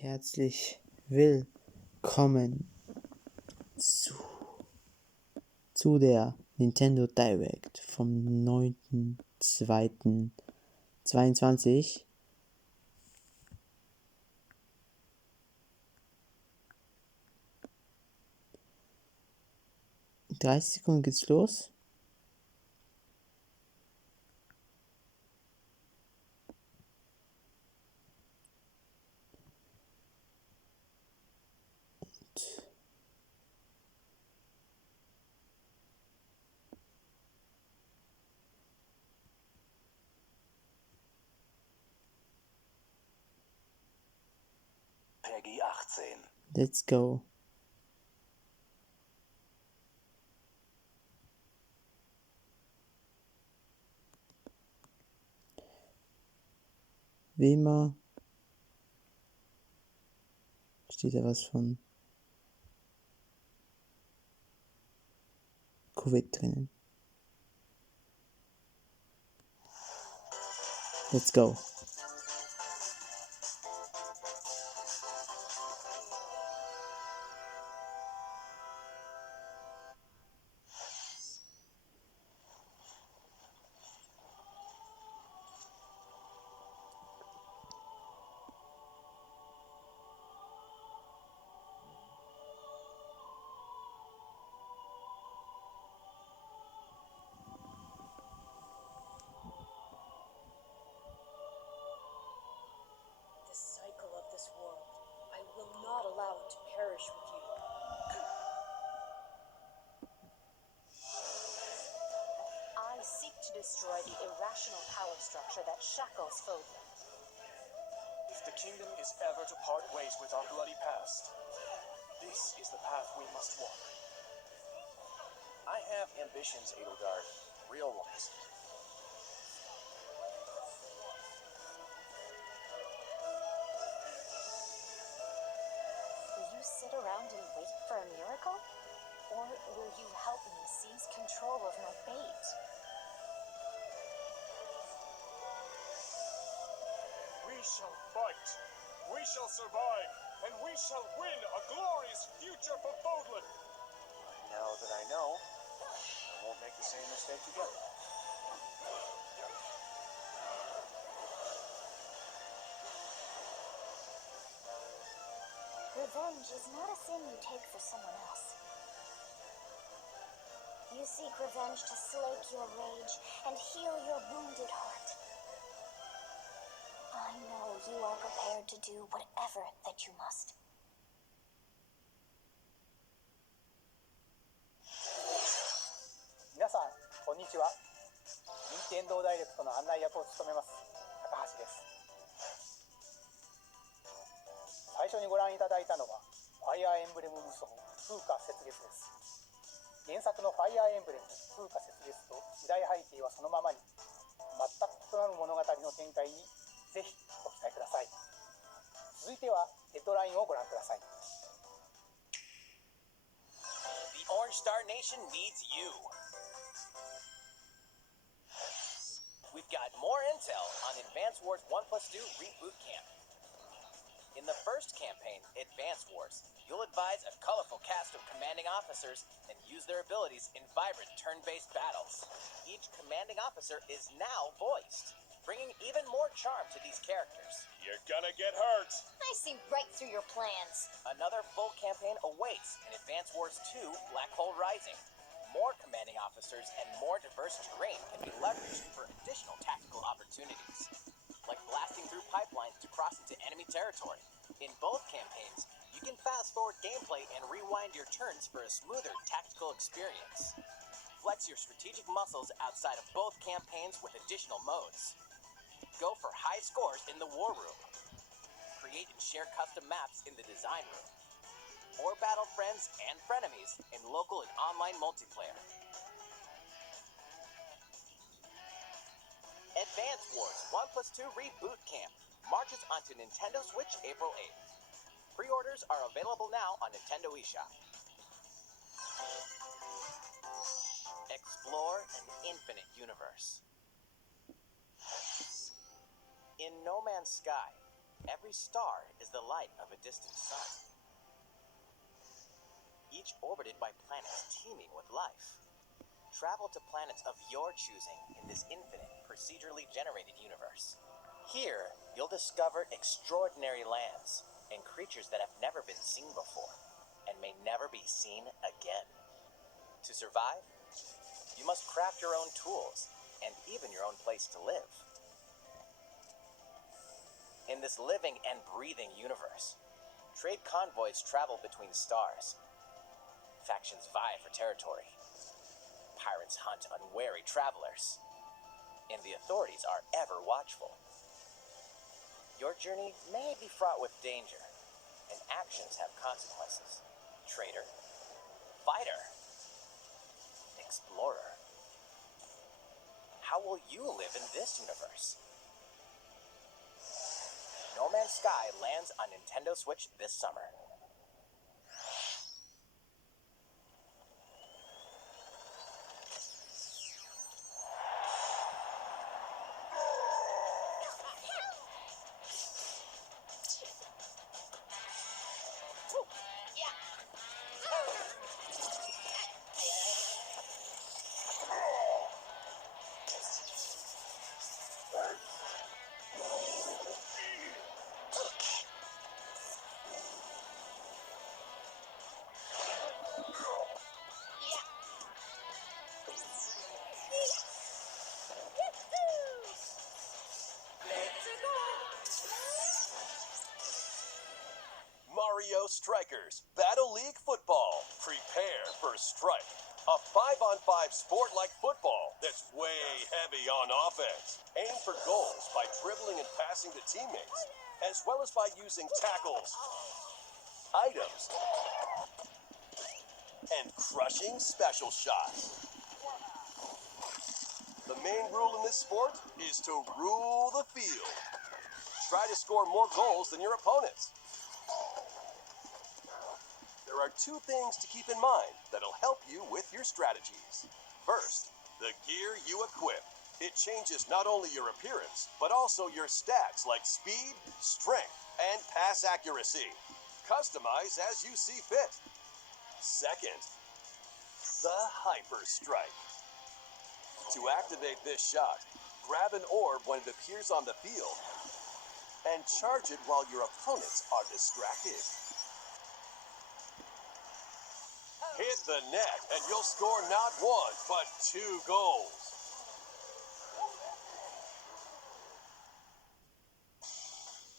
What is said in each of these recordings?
Herzlich willkommen zu der Nintendo Direct vom 9.2.22. In 30 Sekunden geht's los. Peggy 18. Let's go. Wie immer steht da was von Covid drinnen. Let's go. The cycle of this world, I will not allow it to perish with you. I seek to destroy the irrational power structure that shackles Fodlan. If the kingdom is ever to part ways with our bloody past, this is the path we must walk. I have ambitions, Edelgard. Real ones. Will you sit around and wait for a miracle? Or will you help me seize control of my fate? We shall fight. We shall survive. And we shall win a glorious future for Fodlan. Now that I know, I won't make the same mistake again. Revenge is not a sin you take for someone else. You seek revenge to slake your rage and heal your wounded heart. I know you are prepared to do whatever that you must. 皆さん、こんにちは。任天堂ダイレクトの案内役を務めます高橋です。最初にご覧いただいたのはファイアーエンブレム無双風化雪月です。原作のファイアーエンブレム風化雪月と時代背景はそのままに、全く異なる物語の展開にぜひご期待ください。続いてはヘッドラインをご覧ください。 The Orange Star Nation needs you. We've got more intel on Advance Wars 1+2 Reboot Camp. In the first campaign, Advance Wars, you'll advise a colorful cast of commanding officers and use their abilities in vibrant turn-based battles. Each commanding officer is now voiced, bringing even more charm to these characters. You're gonna get hurt! I see right through your plans. Another full campaign awaits in Advance Wars 2 Black Hole Rising. More commanding officers and more diverse terrain can be leveraged for additional tactical opportunities, like blasting through pipelines to cross into enemy territory. In both campaigns, you can fast-forward gameplay and rewind your turns for a smoother tactical experience. Flex your strategic muscles outside of both campaigns with additional modes. Go for high scores in the War Room. Create and share custom maps in the Design Room. Or battle friends and frenemies in local and online multiplayer. Advance Wars 1+2 Reboot Camp marches onto Nintendo Switch April 8th. Pre-orders are available now on Nintendo eShop. Explore an infinite universe. In No Man's Sky, Every star is the light of a distant sun, each orbited by planets teeming with life. Travel to planets of your choosing in this infinite, procedurally generated universe. Here, you'll discover extraordinary lands and creatures that have never been seen before and may never be seen again. To survive, you must craft your own tools and even your own place to live. In this living and breathing universe, trade convoys travel between stars. Factions vie for territory. Pirates hunt unwary travelers. And the authorities are ever watchful. Your journey may be fraught with danger, and actions have consequences. Trader, fighter, explorer. How will you live in this universe? No Man's Sky lands on Nintendo Switch this summer. Mario Strikers Battle League Football. Prepare for Strike. A 5-on-5 sport like football that's way heavy on offense. Aim for goals by dribbling and passing to teammates, as well as by using tackles, items, and crushing special shots. The main rule in this sport is to rule the field. Try to score more goals than your opponents. There are two things to keep in mind that'll help you with your strategies. First, the gear you equip. It changes not only your appearance, but also your stats like speed, strength, and pass accuracy. Customize as you see fit. Second, the Hyper Strike. To activate this shot, grab an orb when it appears on the field and charge it while your opponents are distracted. Hit the net and you'll score not one, but 2 goals.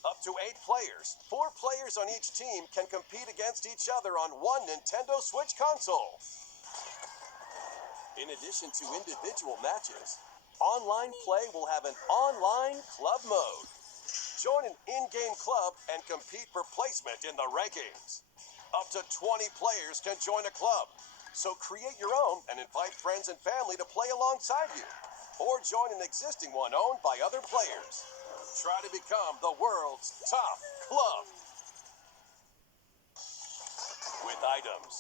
Up to 8 players, 4 players on each team can compete against each other on one Nintendo Switch console. In addition to individual matches, online play will have an online club mode. Join an in-game club and compete for placement in the rankings. Up to 20 players can join a club, so create your own and invite friends and family to play alongside you, or join an existing one owned by other players. Try to become the world's top club. With items,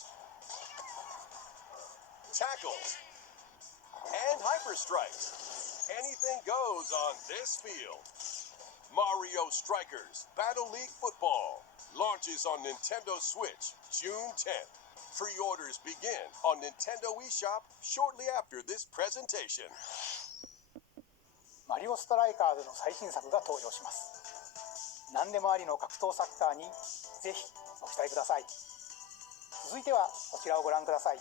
tackles, and hyper strikes, anything goes on this field. Mario Strikers Battle League Football launches on Nintendo Switch June 10th. Pre-orders begin on Nintendo eShop shortly after this presentation. マリオストライカーズの最新作が登場します。何でもありの格闘サッカーにぜひご期待ください。続いてはこちらをご覧ください。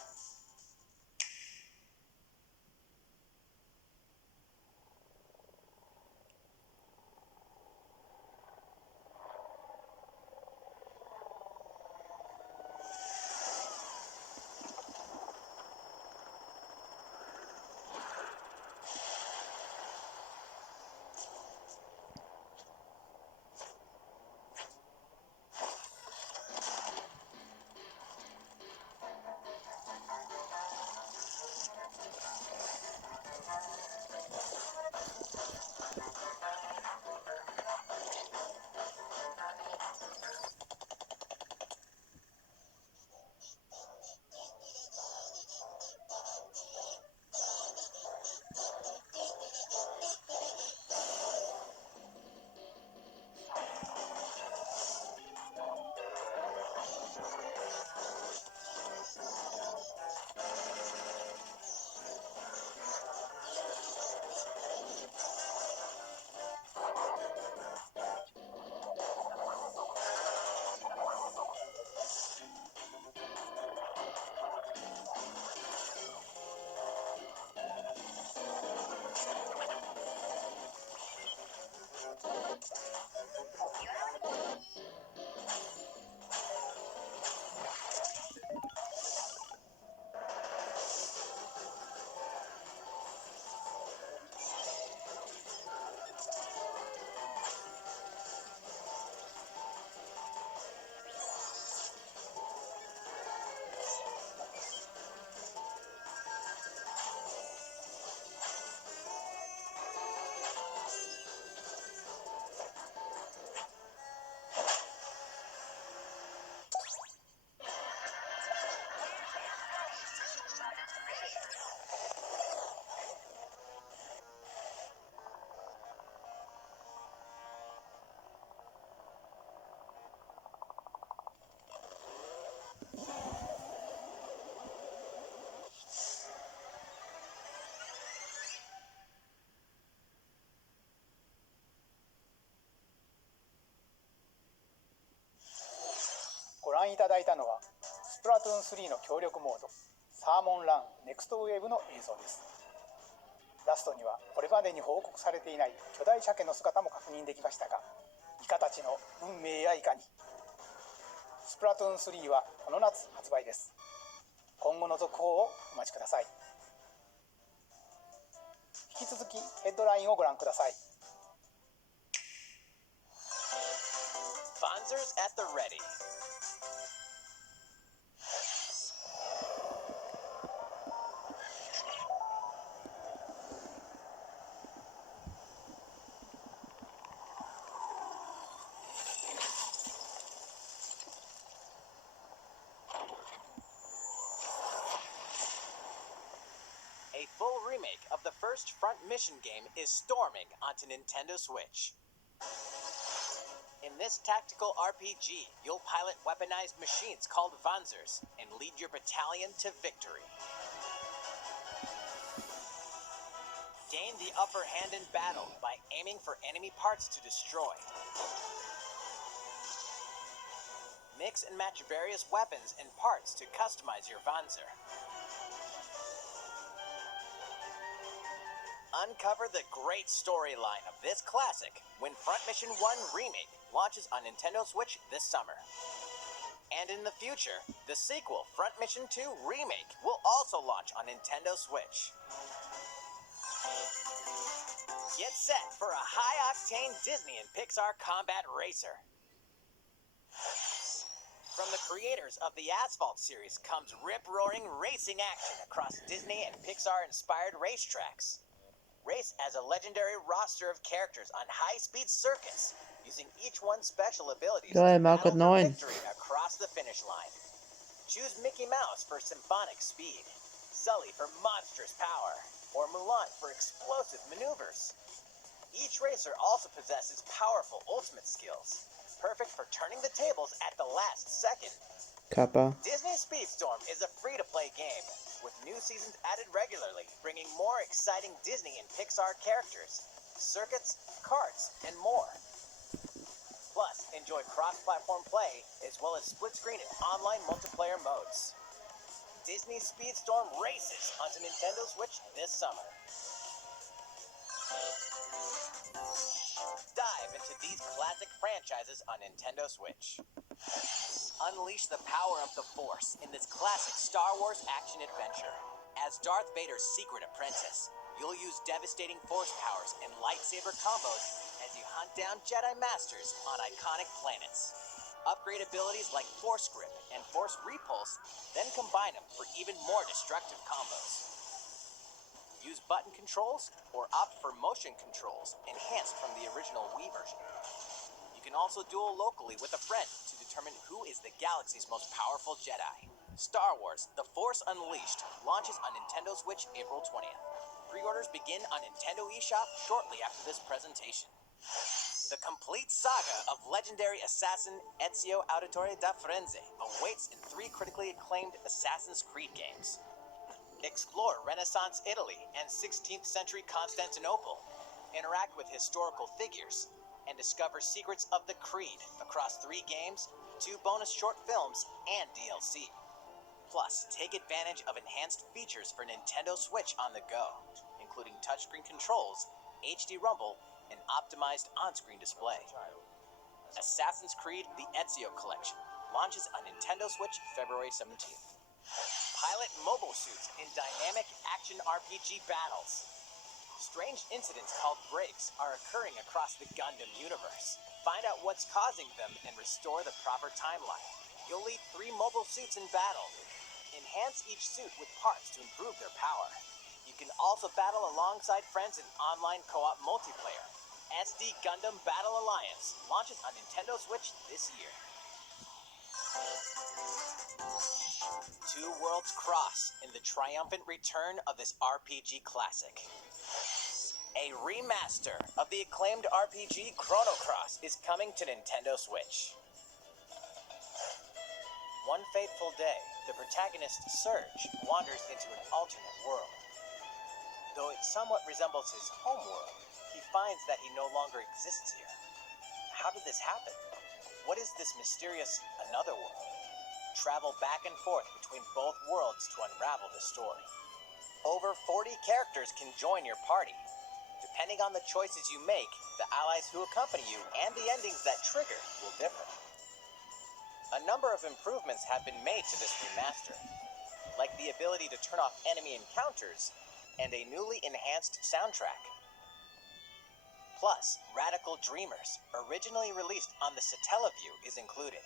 覧いただいたのはスプラトゥーン3の協力モードサーモンランネクストウェーブの映像です。ラストにはこれまでに報告されていない巨大鮭の姿も確認できましたが、イカたちの運命やいかに。スプラトゥーン3はこの夏発売です。今後の続報をお待ちください。引き続きヘッドラインをご覧ください。Bonzers at the ready. A full remake of the first Front Mission game is storming onto Nintendo Switch. In this tactical RPG, you'll pilot weaponized machines called Vanzers and lead your battalion to victory. Gain the upper hand in battle by aiming for enemy parts to destroy. Mix and match various weapons and parts to customize your Vanzer. Uncover the great storyline of this classic when Front Mission 1 Remake launches on Nintendo Switch this summer. And in the future, the sequel, Front Mission 2 Remake, will also launch on Nintendo Switch. Get set for a high-octane Disney and Pixar combat racer. From the creators of the Asphalt series comes rip-roaring racing action across Disney and Pixar-inspired racetracks. Race as a legendary roster of characters on high-speed circuits, using each one's special abilities Geil, to Marco battle for 9. victory across the finish line. Choose Mickey Mouse for symphonic speed, Sully for monstrous power, or Mulan for explosive maneuvers. Each racer also possesses powerful ultimate skills, perfect for turning the tables at the last second. Kappa. Disney Speedstorm is a free-to-play game, with new seasons added regularly, bringing more exciting Disney and Pixar characters, circuits, karts, and more. Plus, enjoy cross-platform play, as well as split-screen and online multiplayer modes. Disney Speedstorm races onto Nintendo Switch this summer. Dive into these classic franchises on Nintendo Switch. Unleash the power of the Force in this classic Star Wars action-adventure. As Darth Vader's secret apprentice, you'll use devastating Force powers and lightsaber combos as you hunt down Jedi Masters on iconic planets. Upgrade abilities like Force Grip and Force Repulse, then combine them for even more destructive combos. Use button controls or opt for motion controls enhanced from the original Wii version. You can also duel locally with a friend to determine who is the galaxy's most powerful Jedi. Star Wars: The Force Unleashed launches on Nintendo Switch April 20th. Pre-orders begin on Nintendo eShop shortly after this presentation. The complete saga of legendary assassin Ezio Auditore da Firenze awaits in 3 critically acclaimed Assassin's Creed games. Explore Renaissance Italy and 16th century Constantinople. Interact with historical figures and discover secrets of the Creed across 3 games, 2 bonus short films, and DLC. Plus, take advantage of enhanced features for Nintendo Switch on the go, including touchscreen controls, HD Rumble, and optimized on-screen display. Assassin's Creed: The Ezio Collection launches on Nintendo Switch February 17th. Pilot mobile suits in dynamic action RPG battles. Strange incidents called breaks are occurring across the Gundam universe. Find out what's causing them and restore the proper timeline. You'll lead 3 mobile suits in battle. Enhance each suit with parts to improve their power. You can also battle alongside friends in online co-op multiplayer. SD Gundam Battle Alliance launches on Nintendo Switch this year. Two worlds cross in the triumphant return of this RPG classic. A remaster of the acclaimed RPG Chrono Cross is coming to Nintendo Switch. One fateful day, the protagonist Surge wanders into an alternate world. Though it somewhat resembles his home world, he finds that he no longer exists here. How did this happen? What is this mysterious another world? travel back and forth between both worlds to unravel the story. Over 40 characters can join your party. Depending on the choices you make, the allies who accompany you and the endings that trigger will differ. A number of improvements have been made to this remaster, like the ability to turn off enemy encounters and a newly enhanced soundtrack. Plus, Radical Dreamers, originally released on the Satellaview, is included.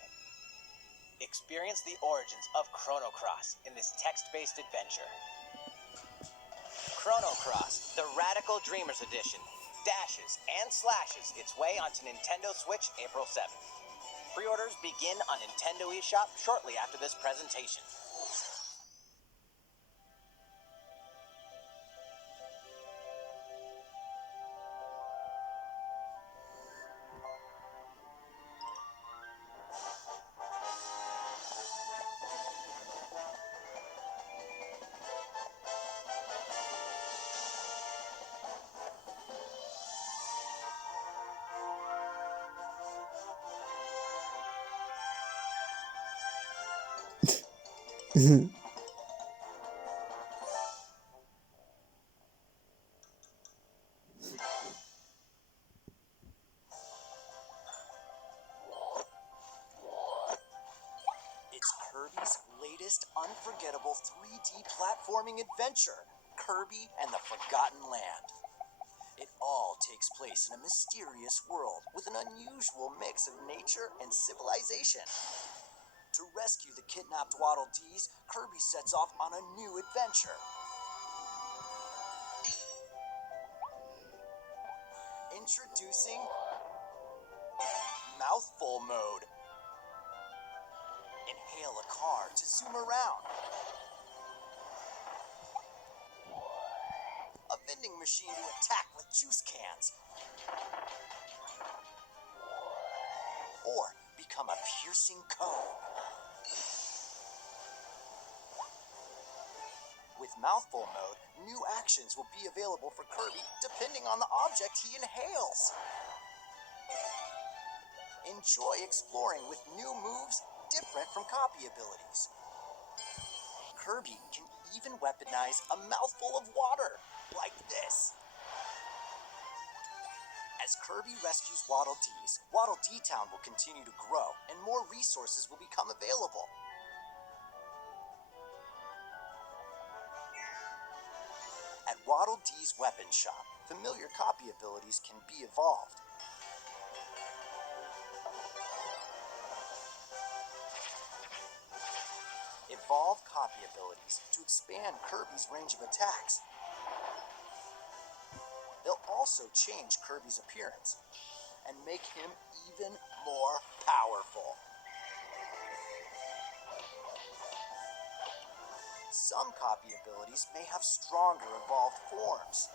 Experience the origins of Chrono Cross in this text-based adventure. Chrono Cross, the Radical Dreamers Edition, dashes and slashes its way onto Nintendo Switch April 7th. Pre-orders begin on Nintendo eShop shortly after this presentation. It's Kirby's latest unforgettable 3D platforming adventure, Kirby and the Forgotten Land. It all takes place in a mysterious world with an unusual mix of nature and civilization. To rescue the kidnapped Waddle Dees, Kirby sets off on a new adventure. Introducing Mouthful Mode. Inhale a car to zoom around. A vending machine to attack with juice cans. Or become a piercing cone. With Mouthful Mode, new actions will be available for Kirby depending on the object he inhales. Enjoy exploring with new moves different from copy abilities. Kirby can even weaponize a mouthful of water, like this. As Kirby rescues Waddle Dees, Waddle Dee Town will continue to grow and more resources will become available. At Waddle Dee's weapon shop, familiar copy abilities can be evolved. Evolve copy abilities to expand Kirby's range of attacks. They'll also change Kirby's appearance and make him even more powerful. Some copy abilities may have stronger evolved forms.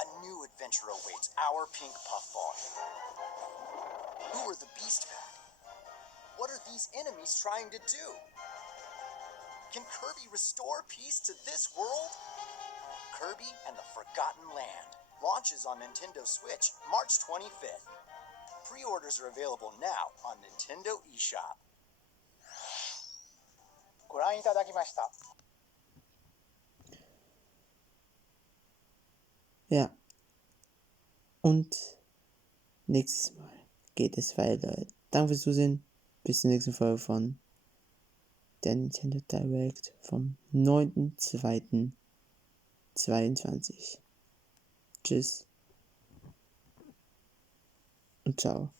A new adventure awaits our pink puffball. Who are the Beast Pack? What are these enemies trying to do? Can Kirby restore peace to this world? Kirby and the Forgotten Land launches on Nintendo Switch March 25th. Pre-orders are available now on Nintendo eShop. ご覧いただきました。 Ja. Und nächstes Mal geht es weiter. Danke fürs Zusehen. Bis zur nächsten Folge von der Nintendo Direct vom 9.2.22. Tschüss und ciao.